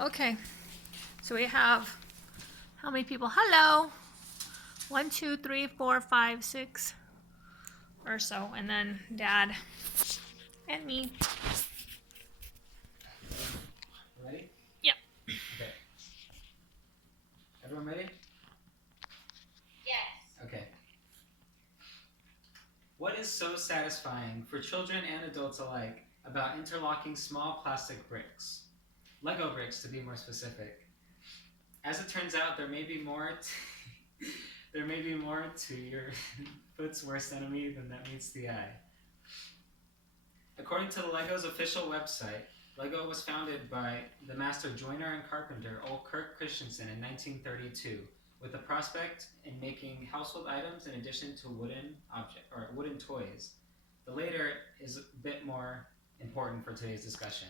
Okay, so we have how many people? Hello. 1, 2, 3, 4, 5, 6 or so, and then Dad and me. Ready? Yep. Okay. Everyone ready? Yes. Okay. What is so satisfying for children and adults alike about interlocking small plastic bricks? Lego bricks, to be more specific. As it turns out, there may be more to your foot's worst enemy than that meets the eye. According to the Lego's official website, Lego was founded by the master joiner and carpenter Ole Kirk Christensen in 1932, with the prospect in making household items in addition to wooden toys. The later is a bit more important for today's discussion.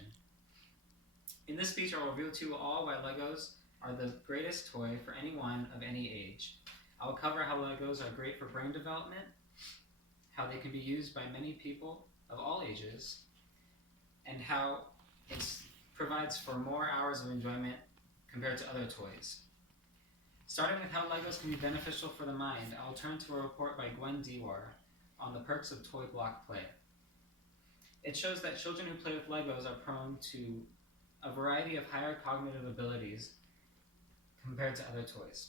In this speech, I will reveal to you all why Legos are the greatest toy for anyone of any age. I will cover how Legos are great for brain development, how they can be used by many people of all ages, and how it provides for more hours of enjoyment compared to other toys. Starting with how Legos can be beneficial for the mind, I will turn to a report by Gwen Dewar on the perks of toy block play. It shows that children who play with Legos are prone to a variety of higher cognitive abilities compared to other toys.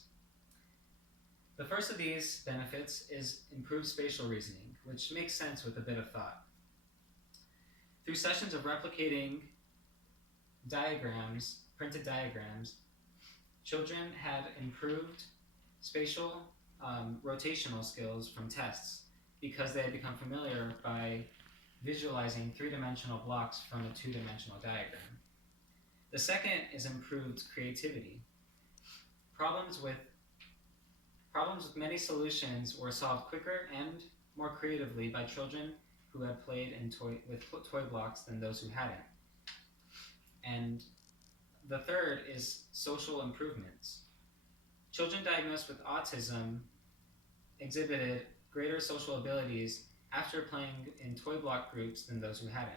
The first of these benefits is improved spatial reasoning, which makes sense with a bit of thought. Through sessions of replicating printed diagrams, children had improved spatial rotational skills from tests because they had become familiar by visualizing three-dimensional blocks from a two-dimensional diagram. The second is improved creativity. Problems with many solutions were solved quicker and more creatively by children who had played with toy blocks than those who hadn't. And the third is social improvements. Children diagnosed with autism exhibited greater social abilities after playing in toy block groups than those who hadn't.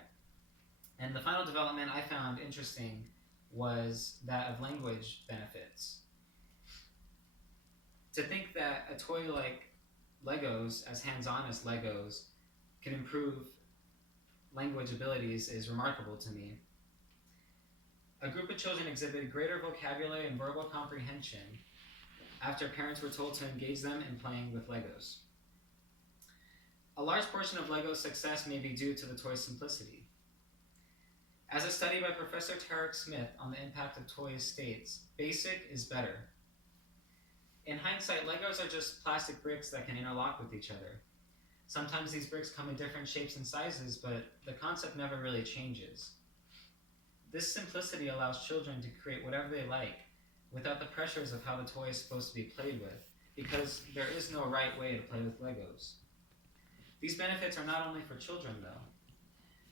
And the final development I found interesting was that of language benefits. To think that a toy like Legos, as hands-on as Legos, can improve language abilities is remarkable to me. A group of children exhibited greater vocabulary and verbal comprehension after parents were told to engage them in playing with Legos. A large portion of Lego's success may be due to the toy's simplicity. As a study by Professor Tarek Smith on the impact of toys states, basic is better. In hindsight, Legos are just plastic bricks that can interlock with each other. Sometimes these bricks come in different shapes and sizes, but the concept never really changes. This simplicity allows children to create whatever they like without the pressures of how the toy is supposed to be played with, because there is no right way to play with Legos. These benefits are not only for children, though.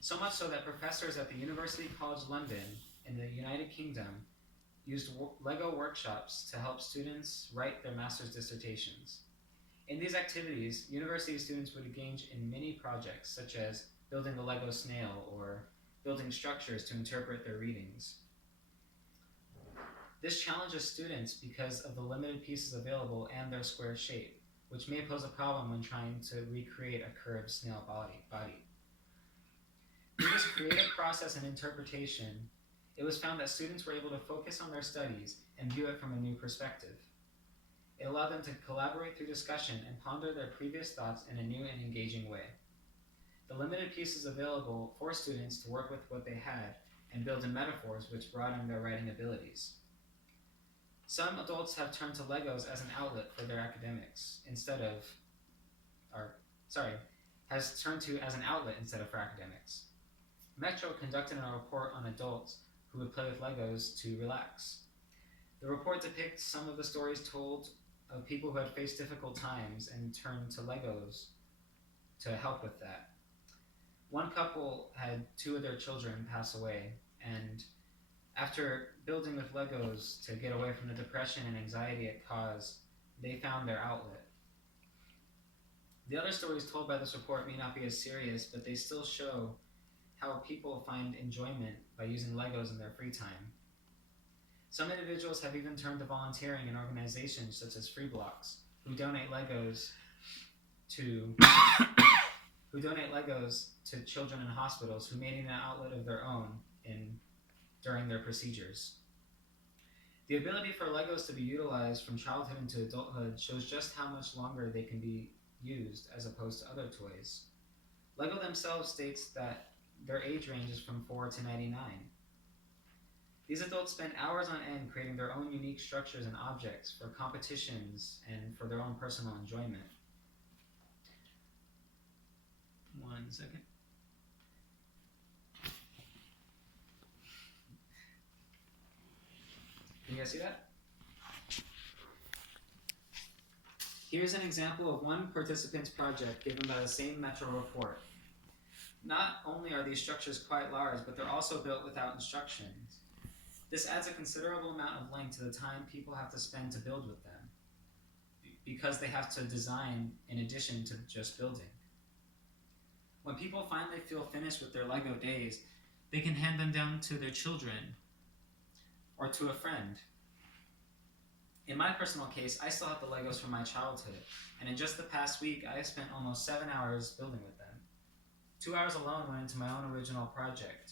So much so that professors at the University College London in the United Kingdom used Lego workshops to help students write their master's dissertations. In these activities, university students would engage in mini projects such as building a Lego snail or building structures to interpret their readings. This challenges students because of the limited pieces available and their square shape, which may pose a problem when trying to recreate a curved snail body. Through this creative process and interpretation, it was found that students were able to focus on their studies and view it from a new perspective. It allowed them to collaborate through discussion and ponder their previous thoughts in a new and engaging way. The limited pieces available forced students to work with what they had and build in metaphors which broadened their writing abilities. Some adults have turned to Legos as an outlet for their academics has turned to as an outlet instead of for academics. Metro conducted a report on adults who would play with Legos to relax. The report depicts some of the stories told of people who had faced difficult times and turned to Legos to help with that. One couple had two of their children pass away, and after building with Legos to get away from the depression and anxiety it caused, they found their outlet. The other stories told by this report may not be as serious, but they still show how people find enjoyment by using Legos in their free time. Some individuals have even turned to volunteering in organizations such as Free Blocks, who donate Legos to children in hospitals who may need an outlet of their own during their procedures. The ability for Legos to be utilized from childhood into adulthood shows just how much longer they can be used as opposed to other toys. Lego themselves states that their age range is from 4 to 99. These adults spend hours on end creating their own unique structures and objects for competitions and for their own personal enjoyment. 1 second. Can you guys see that? Here's an example of one participant's project given by the same Metro report. Not only are these structures quite large, but they're also built without instructions. This adds a considerable amount of length to the time people have to spend to build with them, because they have to design in addition to just building. When people finally feel finished with their Lego days, they can hand them down to their children or to a friend. In my personal case, I still have the Legos from my childhood, and in just the past week, I have spent almost 7 hours building with them. 2 hours alone went into my own original project,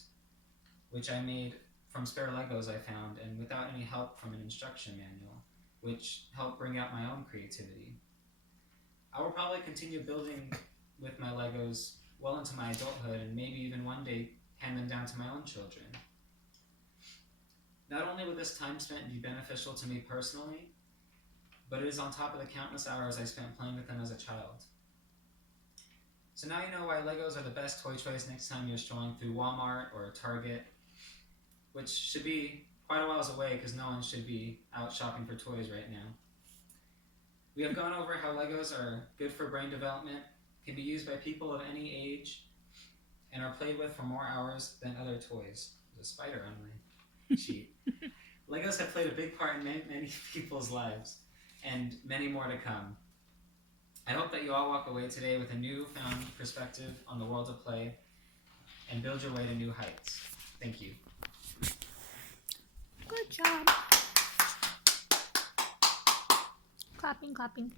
which I made from spare Legos I found and without any help from an instruction manual, which helped bring out my own creativity. I will probably continue building with my Legos well into my adulthood and maybe even one day hand them down to my own children. Not only will this time spent be beneficial to me personally, but it is on top of the countless hours I spent playing with them as a child. So now you know why Legos are the best toy choice next time you're strolling through Walmart or Target, which should be quite a while away because no one should be out shopping for toys right now. We have gone over how Legos are good for brain development, can be used by people of any age, and are played with for more hours than other toys. There's a spider on my sheet. Legos have played a big part in many people's lives, and many more to come. I hope that you all walk away today with a newfound perspective on the world of play and build your way to new heights. Thank you. Good job. Clapping, clapping.